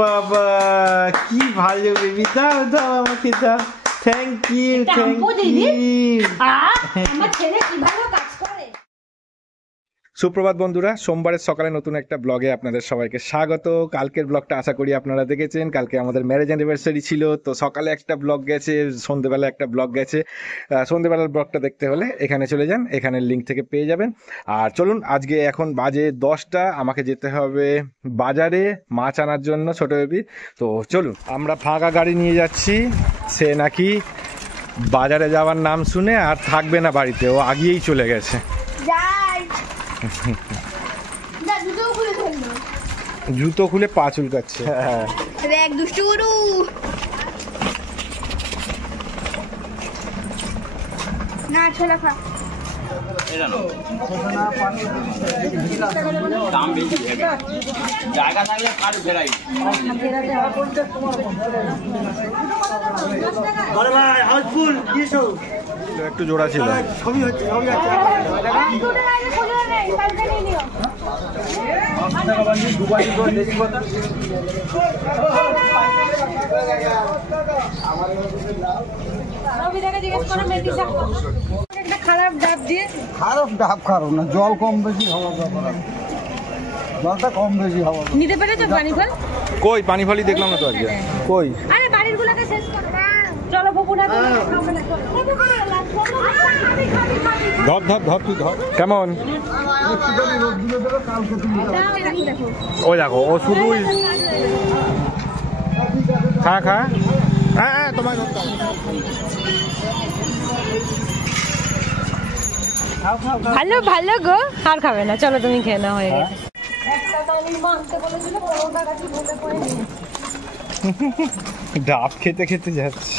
বাবা কি ভালো বেবি, দাও দাও আমাকে দাও। Thank you thank you. আমার ছেলে কি ভালো কাজ করে। সুপ্রভাত বন্ধুরা, সোমবারের সকালে নতুন একটা ব্লগে আপনাদের সবাইকে স্বাগত। কালকের ব্লগটা আশা করি আপনারা দেখেছেন। কালকে আমাদের ম্যারেজ অ্যানিভার্সারি ছিল, তো সকালে একটা ব্লগ গেছে, সন্ধ্যেবেলা একটা ব্লগ গেছে। সন্ধ্যেবেলার ব্লগটা দেখতে হলে এখানে চলে যান, এখানের লিঙ্ক থেকে পেয়ে যাবেন। আর চলুন, আজকে এখন বাজে 10টা, আমাকে যেতে হবে বাজারে মাছ আনার জন্য ছোট বেবি। তো চলুন, আমরা ফাঁকা গাড়ি নিয়ে যাচ্ছি। সে নাকি বাজারে যাওয়ার নাম শুনে আর থাকবে না বাড়িতে, ও আগিয়েই চলে গেছে। জুতো খুলে পা চুলকাচ্ছে। এক দুষ্টু গরু। না ছোলা খা। জায়গা থাকলে কার ফেরাই একটু জোড়া ছিল। খারাপ ডাব খারাপ না, জল কম বেশি হওয়া দরকার, জলটা কম বেশি হওয়া নিতে পেরে তো পানি ফল। কই পানি ফলই দেখলাম না তো আজকে। কই? আরে বাড়ির গুলোকে শেষ করো। চলো বপুনা তো ধর ধর ধর, তুই ধর। কেমন? ও দেখো, ও শুধু খা খা। হ্যাঁ তোমায় ভালো ভালো গো, আর খাবে না, চলো তুমি খেয়ে নাও, হয়ে গেছে। ডাব খেতে খেতে যাচ্ছে।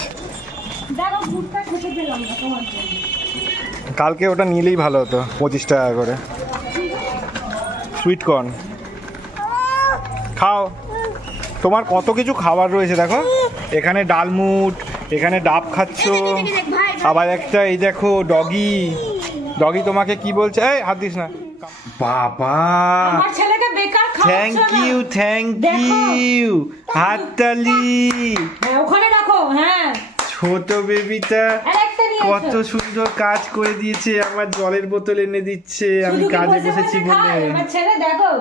কালকে ওটা নিলেই ভালো হতো, 25 টাকা করে। সুইট কর্ন খাও, তোমার কত কিছু খাবার রয়েছে দেখো। এখানে ডালমুট, এখানে ডাব খাচ্ছ, আবার একটা এই দেখো ডগি। ডগি তোমাকে কি বলছে? এই হাত দিস না বাবা। আমার ছেলেকে বেকার খাওয়াচ্ছ না। থ্যাংক ইউ থ্যাংক ইউ, হাততালি। হ্যাঁ ওখানে রাখো। হ্যাঁ ছোট বেবিটা কত সুন্দর কাজ করে দিয়েছে, আমার জলের বোতল এনে দিচ্ছে, আমি কাজে বসেছি বলে। আমার ছেলে দেখো।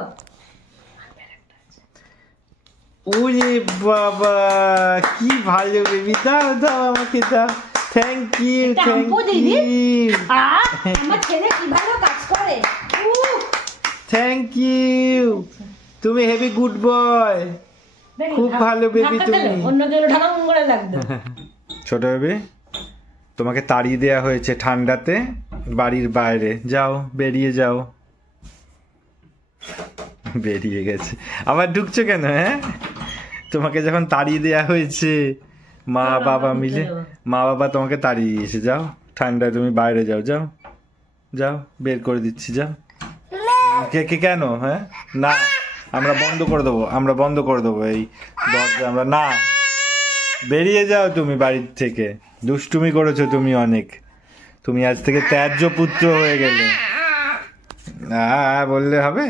ওরে বাবা কি ভালো বেবি, দাও দাও আমাকে দাও। Thank you thank you. আমার ছেলে কি ভালো কাজ করে। থ্যাংক ইউ, তুমি হেভি গুড বয়, খুব ভালো বেবি তুমি। অন্য কেউ ঢাকাম করে লাগবে। ছোট বেবি, তোমাকে তাড়িয়ে দেওয়া হয়েছে ঠান্ডাতে বাড়ির বাইরে, যাও বেরিয়ে যাও। বেরিয়ে গেছে, আবার ঢুকছো কেন? হ্যাঁ, তোমাকে যখন তাড়িয়ে দেওয়া হয়েছে, মা বাবা মিলে, মা বাবা তোমাকে তাড়িয়ে দিয়েছে, যাও ঠান্ডায় তুমি বাইরে যাও, যাও যাও, বের করে দিচ্ছি, যাও। কে কে কেন? হ্যাঁ না, আমরা বন্ধ করে দেবো, আমরা বন্ধ করে দেবো এই দরজা, আমরা না। বেরিয়ে যাও তুমি বাড়ির থেকে, দুষ্টুমি করেছো তুমি অনেক, তুমি আজ থেকে ত্যায্য পুত্র হয়ে গেলে। বললে হবে?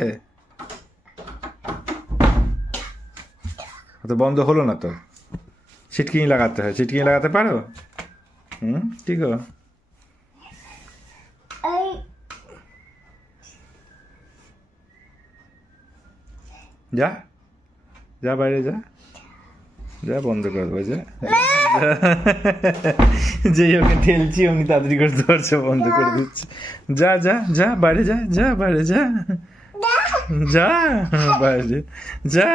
তো বন্ধ হলো না তো, ছিটকিনি লাগাতে হয়, ছিটকিনি লাগাতে পারো? ঠিক আছে। যা যা বাইরে যা, যা বন্ধ করে দেবো, যা। যেই ওকে ঠেলছি অমনি তাড়াতাড়ি করে দরজা বন্ধ করে দিচ্ছে। যা যা যা বাইরে যা, যা বাইরে যা, যা বাইরে যা।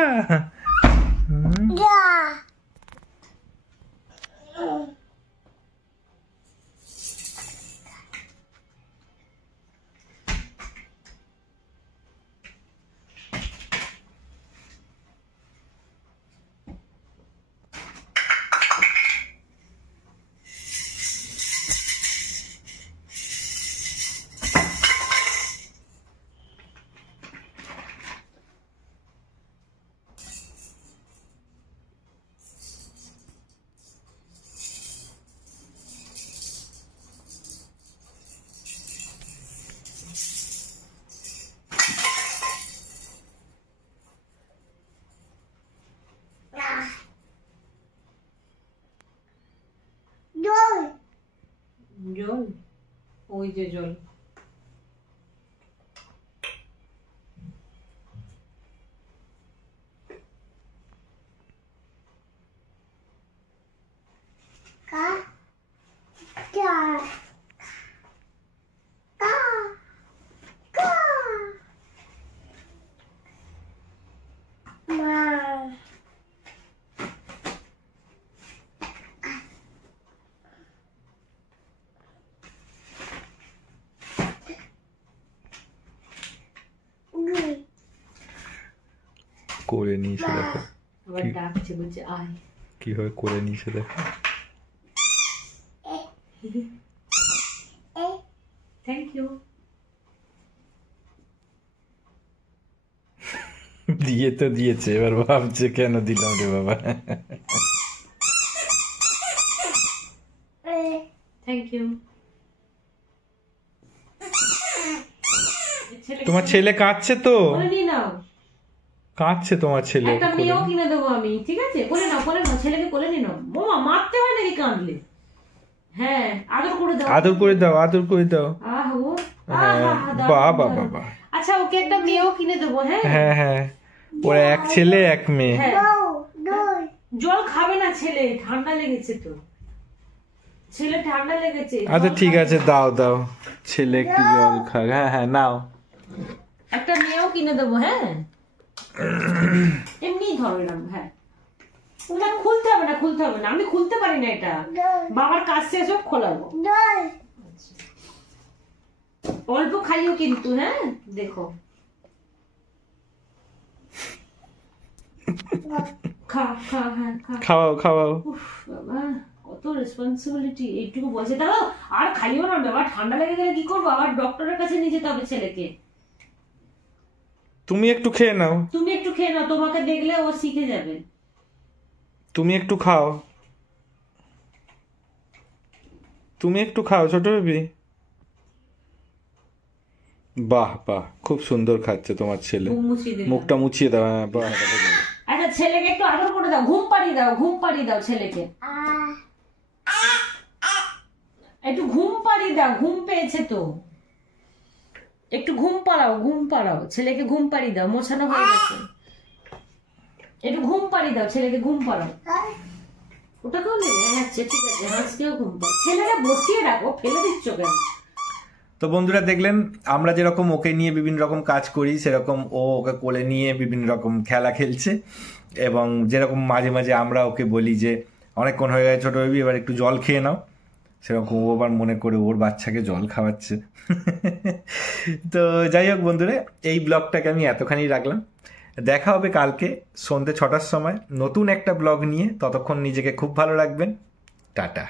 ওই যে জল। করে নিয়েছে দেখো, আবার ডাকছে, বলছে আয়। কিভাবে করে নিয়েছে দেখো। Thank you. দিয়ে তো দিয়েছে, এবার ভাবছে কেন দিলাম রে বাবা। Thank you. তোমার ছেলে কাঁদছে তো, নিয়ে নাও। কাঁদছে তোমার ছেলে। একটা মেয়েও কিনে দেবো আমি, ঠিক আছে? কোলে নাও, কোলে নাও, ছেলেকে কোলে নিয়ে নাও। মামা মারতে হয় নাকি কাঁদলে? হ্যাঁ, আদর করে দাও, আদর করে দাও, আদর করে দাও। আহো, বাবা বাবা। আচ্ছা, ওকে একটা মেয়েও কিনে দেবো। হ্যাঁ হ্যাঁ হ্যাঁ, ওরা এক ছেলে এক মেয়ে। জল খাবে না ছেলে, ঠান্ডা লেগেছে তো, ছেলে ঠান্ডা লেগেছে। আচ্ছা ঠিক আছে, দাও দাও, ছেলে একটু জল খাক। হ্যাঁ হ্যাঁ, নাও। একটা মেয়েও কিনে দেবো। হ্যাঁ, এমনি ধরো এরকম। হ্যাঁ, না খুলতে হবে না, খুলতে হবে না, আমি খুলতে পারি না এটা। বাবার কাজ শেষ হোক খোলাবো। অল্প খাইও কিন্তু। হ্যাঁ, দেখো, খা খা, হ্যাঁ খা, খাওয়াও খাওয়াও। বাবা কত রেসপন্সিবিলিটি এইটুকু বসে। দাও আর খাইও না বাবা, ঠান্ডা লেগে গেলে কি করবো? আবার ডক্টরের কাছে নিয়ে যেতে হবে ছেলেকে। তুমি একটু খেয়ে নাও, তুমি একটু খেয়ে নাও, তোমাকে দেখলে ও শিখে যাবে। তুমি একটু খাও, তুমি একটু খাও ছোট বেবি। বাহ বাহ, খুব সুন্দর খাচ্ছে তোমার ছেলে। মুখটা মুছিয়ে দাও। হ্যাঁ, বাহ। আচ্ছা, ছেলেকে একটু আদর করে দাও, ঘুম পাড়িয়ে দাও, ঘুম পাড়িয়ে দাও ছেলেকে। একটু ঘুম পাড়িয়ে দাও, ঘুম পেয়েছে তো, একটু ঘুম পাড়াও, ঘুম পাড়াও ছেলেকে, ঘুম পাড়িয়ে দাও। মোছানো হয়ে গেছে, একটু ঘুম পাড়িয়ে দাও ছেলেকে, ঘুম পাড়াও। ওটাকেও নেবে? আচ্ছা ঠিক আছে, হাঁসকেও ঘুম পাড়াও। ছেলেকে বসিয়ে রাখো, ফেলে দিচ্ছ কেন? তো বন্ধুরা দেখলেন, আমরা যেরকম ওকে নিয়ে বিভিন্ন রকম কাজ করি, সেরকম ও ওকে কোলে নিয়ে বিভিন্ন রকম খেলা খেলছে। এবং যেরকম মাঝে মাঝে আমরা ওকে বলি যে অনেকক্ষণ হয়ে গেছে ছোট বেবি, এবার একটু জল খেয়ে নাও, সেরকম ও আবার মনে করে ওর বাচ্চাকে জল খাওয়াচ্ছে। তো যাই হোক বন্ধুরা, এই ব্লগটাকে আমি এতখানি রাখলাম। দেখা হবে কালকে সন্ধ্যে 6টার সময় নতুন একটা ব্লগ নিয়ে। ততক্ষণ নিজেকে খুব ভালো রাখবেন। টাটা।